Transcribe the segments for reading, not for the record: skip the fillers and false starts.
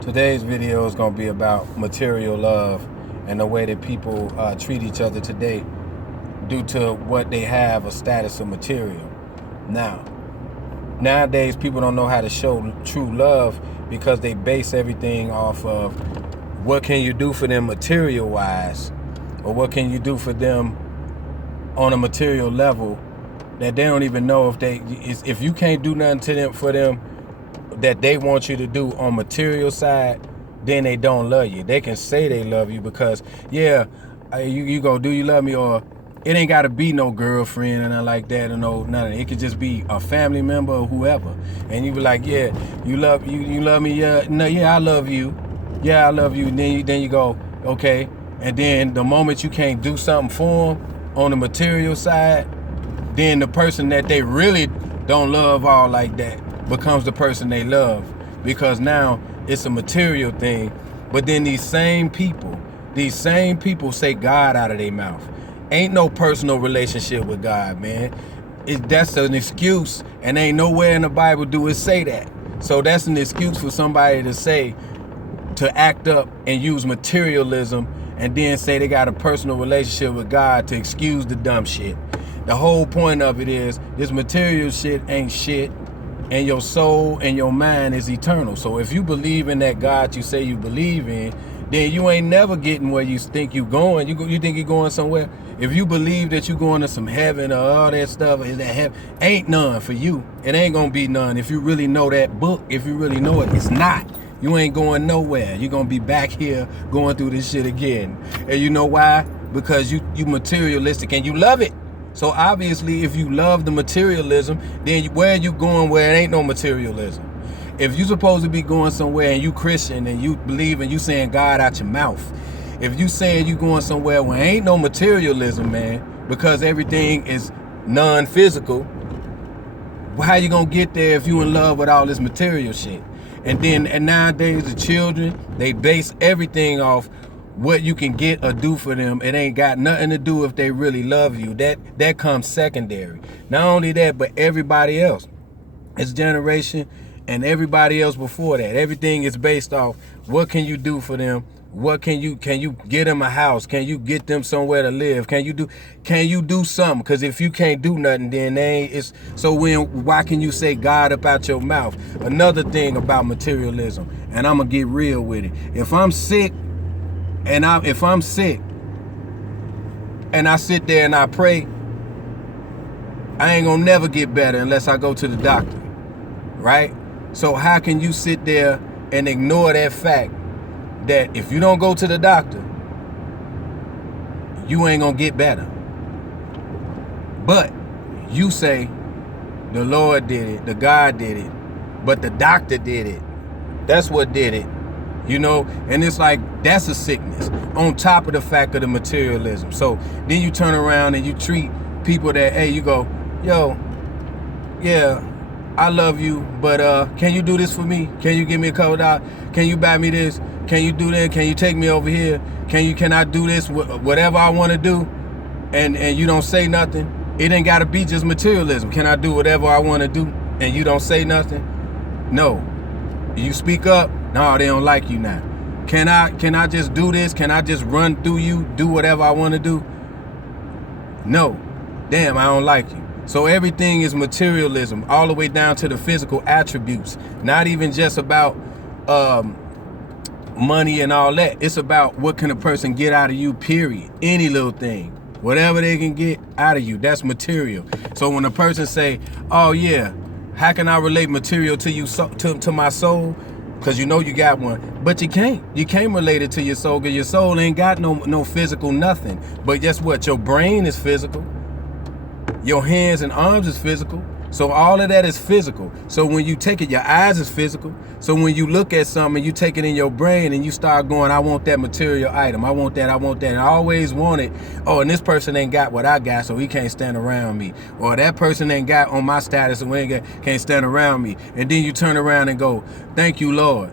Today's video is going to be about material love and the way that people treat each other today due to what they have, a status of material. Nowadays, people don't know how to show true love because they base everything off of what can you do for them material-wise, or what can you do for them on a material level that they don't even know if you can't do nothing to them for them that they want you to do on material side, then they don't love you. They can say they love you because, yeah, you go, do you love me? Or it ain't got to be no girlfriend and nothing like that, or no nothing. It could just be a family member or whoever. And you be like, yeah, you love me? Yeah, no, yeah, I love you. Yeah, I love you. And then you go, okay. And then the moment you can't do something for them on the material side, then the person that they really don't love all like that becomes the person they love, because now it's a material thing. But then these same people say God out of their mouth. Ain't no personal relationship with God, man. That's an excuse, and ain't nowhere in the Bible do it say that. So that's an excuse for somebody to act up and use materialism and then say they got a personal relationship with God to excuse the dumb shit. The whole point of it is this material shit ain't shit, and your soul and your mind is eternal. So if you believe in that God you say you believe in, then you ain't never getting where you think you going. You think you're going somewhere. If you believe that you're going to some heaven or all that stuff, is that heaven? Ain't none for you. It ain't gonna be none. If you really know that book, if you really know it, it's not. You ain't going nowhere. You're gonna be back here going through this shit again. And you know why? Because you materialistic and you love it. So obviously, if you love the materialism, then where are you going where it ain't no materialism? If you supposed to be going somewhere and you Christian and you believe and you saying God out your mouth, if you saying you going somewhere where ain't no materialism, man, because everything is non-physical, how you gonna get there if you in love with all this material shit? And nowadays the children, they base everything off what you can get or do for them. It ain't got nothing to do if they really love you. That comes secondary. Not only that, but everybody else, this generation and everybody else before that, everything is based off what can you do for them. What can you get them a house? Can you get them somewhere to live? Can you do something? Because if you can't do nothing, then why can you say God up out your mouth? Another thing about materialism, and I'm gonna get real with it. If I'm sick and I sit there and I pray, I ain't gonna never get better unless I go to the doctor, right? So how can you sit there and ignore that fact that if you don't go to the doctor, you ain't gonna get better? But you say the Lord did it, the God did it, but the doctor did it. That's what did it. You know, and it's like, that's a sickness on top of the fact of the materialism. So then you turn around and you treat people that, hey, you go, yo, yeah, I love you, but can you do this for me? Can you give me a couple dollars? Can you buy me this? Can you do that? Can you take me over here? Can I do this? Whatever I want to do, and you don't say nothing. It ain't got to be just materialism. Can I do whatever I want to do, and you don't say nothing? No. You speak up. No, they don't like you now. Can I just do this? Can I just run through you, do whatever I want to do? No. Damn, I don't like you. So everything is materialism, all the way down to the physical attributes. Not even just about money and all that. It's about what can a person get out of you, period. Any little thing. Whatever they can get out of you, that's material. So when a person say, oh yeah, how can I relate material to you, to my soul? Because you know you got one, but you can't relate it to your soul, because your soul ain't got no physical nothing. But guess what? Your brain is physical. Your hands and arms is physical. So all of that is physical. So when you take it, your eyes is physical. So when you look at something, you take it in your brain and you start going, I want that material item. I want that. And I always want it. Oh, and this person ain't got what I got, so he can't stand around me. Or that person ain't got on my status and can't stand around me. And then you turn around and go, thank you, Lord.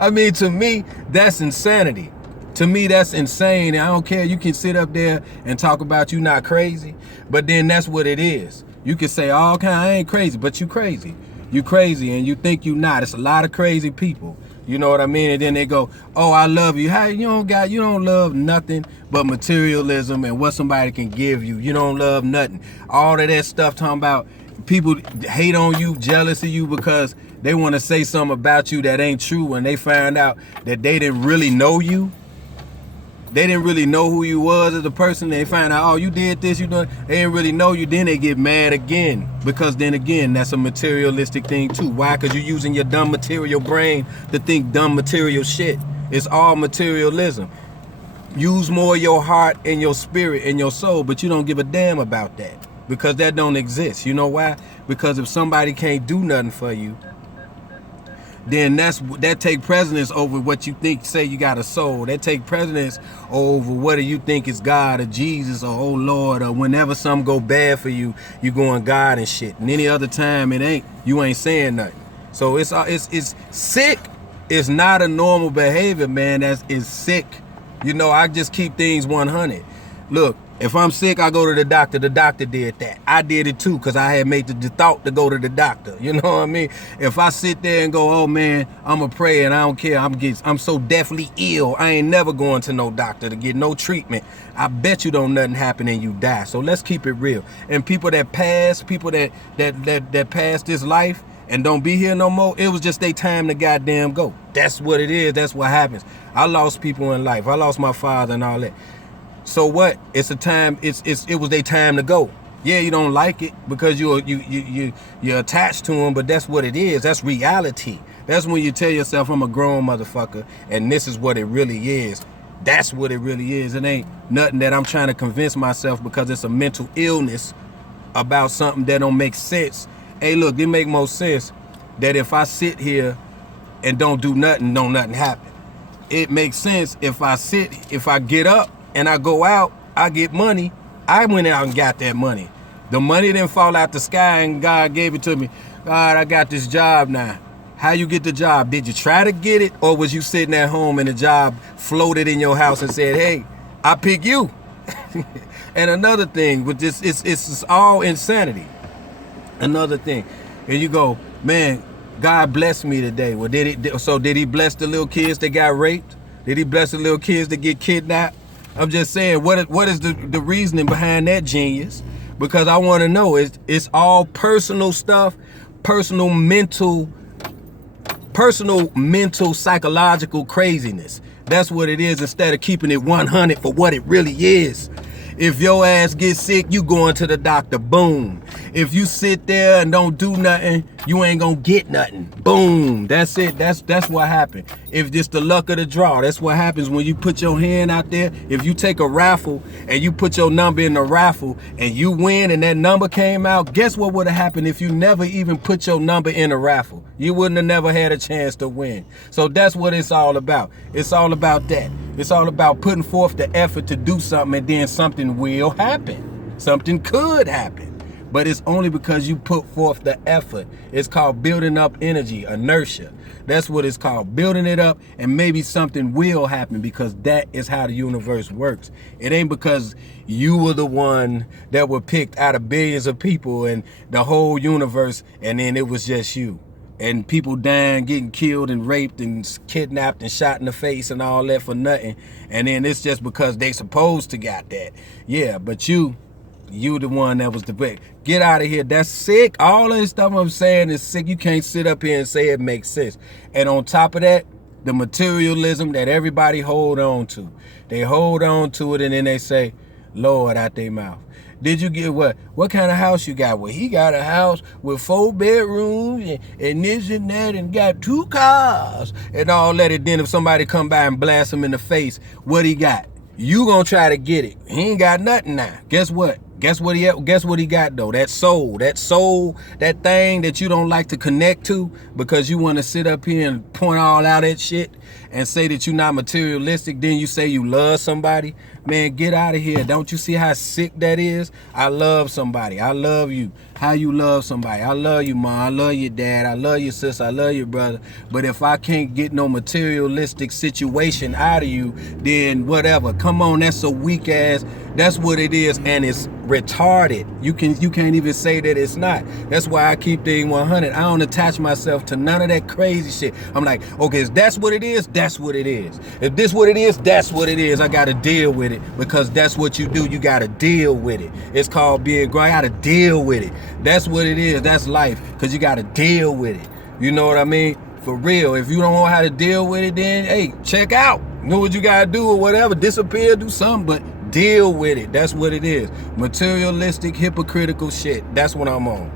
I mean, to me, that's insanity. To me, that's insane. I don't care. You can sit up there and talk about you not crazy, but then that's what it is. You can say, oh, okay, I ain't crazy, but you crazy. you crazy, and you think you not. It's a lot of crazy people. You know what I mean? And then they go, oh, I love you. How you don't love nothing but materialism and what somebody can give you. You don't love nothing. All of that stuff talking about people hate on you, jealous of you because they want to say something about you that ain't true when they find out that they didn't really know you. They didn't really know who you was as a person. They find out, oh, you did this, you done. They didn't really know you. Then they get mad again. Because then again, that's a materialistic thing too. Why? Because you're using your dumb material brain to think dumb material shit. It's all materialism. Use more of your heart and your spirit and your soul, but you don't give a damn about that. Because that don't exist. You know why? Because if somebody can't do nothing for you, then that take precedence over what you think, say you got a soul. That take precedence over whether you think it's God or Jesus or oh Lord, or whenever something go bad for you, you going God and shit. And any other time it ain't, you ain't saying nothing. So it's sick. It's not a normal behavior, man. It's sick. You know, I just keep things 100. Look, if I'm sick, I go to the doctor. The doctor did that. I did it too because I had made the thought to go to the doctor. You know what I mean? If I sit there and go, oh man, I'm a pray and I don't care. I'm so deathly ill. I ain't never going to no doctor to get no treatment. I bet you don't nothing happen and you die. So let's keep it real. And people that pass, people that pass this life and don't be here no more, it was just their time to goddamn go. That's what it is. That's what happens. I lost people in life. I lost my father and all that. So what? It's a time. It was their time to go. Yeah, you don't like it because you're attached to them, but that's what it is. That's reality. That's when you tell yourself, I'm a grown motherfucker, and this is what it really is. That's what it really is. It ain't nothing that I'm trying to convince myself because it's a mental illness about something that don't make sense. Hey, look, it make more sense that if I sit here and don't do nothing, don't nothing happen. It makes sense if I get up and I go out, I get money. I went out and got that money. The money didn't fall out the sky and God gave it to me. God, I got this job now. How you get the job? Did you try to get it, or was you sitting at home and the job floated in your house and said, hey, I pick you? And another thing with this, it's all insanity. Another thing, and you go, man, God blessed me today. Well, did he bless the little kids that got raped? Did he bless the little kids that get kidnapped? I'm just saying, what is the reasoning behind that, genius? Because I want to know. It's all personal stuff, personal mental, psychological craziness. That's what it is, instead of keeping it 100 for what it really is. If your ass gets sick, you going to the doctor. Boom. If you sit there and don't do nothing, you ain't gonna get nothing. Boom. That's it. That's what happened. If it's the luck of the draw, that's what happens when you put your hand out there. If you take a raffle and you put your number in the raffle and you win and that number came out, guess what would have happened if you never even put your number in a raffle? You wouldn't have never had a chance to win. So that's what it's all about. It's all about that. It's all about putting forth the effort to do something, and then something will happen. Something could happen. But it's only because you put forth the effort. It's called building up energy, inertia. That's what it's called, building it up, and maybe something will happen, because that is how the universe works. It ain't because you were the one that were picked out of billions of people and the whole universe, and then it was just you. And people dying, getting killed and raped and kidnapped and shot in the face and all that for nothing. And then it's just because they supposed to got that. Yeah, but you the one that was the big. Get out of here. That's sick. All of this stuff I'm saying is sick. You can't sit up here and say it makes sense. And on top of that, the materialism that everybody hold on to. They hold on to it and then they say, Lord, out their mouth. Did you get what? What kind of house you got? Well, he got a house with 4 bedrooms and this and that, and got 2 cars and all that. And then if somebody come by and blast him in the face, what he got? You gonna try to get it. He ain't got nothing now. Guess what? Guess what he got though? That soul, that thing that you don't like to connect to because you want to sit up here and point all out that shit and say that you're not materialistic, then you say you love somebody. Man, get out of here. Don't you see how sick that is? I love somebody. I love you. How you love somebody? I love you, mom. I love your dad. I love your sister. I love your brother. But if I can't get no materialistic situation out of you, then whatever. Come on, that's a weak ass. That's what it is, and it's retarded. You can't even say that it's not. That's why I keep things 100. I don't attach myself to none of that crazy shit. I'm like, okay, if that's what it is, that's what it is. If this what it is, that's what it is. I gotta deal with it, because that's what you do. You gotta deal with it. It's called being grown. I gotta deal with it. That's what it is. That's life, because you gotta deal with it. You know what I mean? For real. If you don't know how to deal with it, then hey, check out. Know what you gotta do or whatever. Disappear, do something, but deal with it. That's what it is. Materialistic, hypocritical shit. That's what I'm on.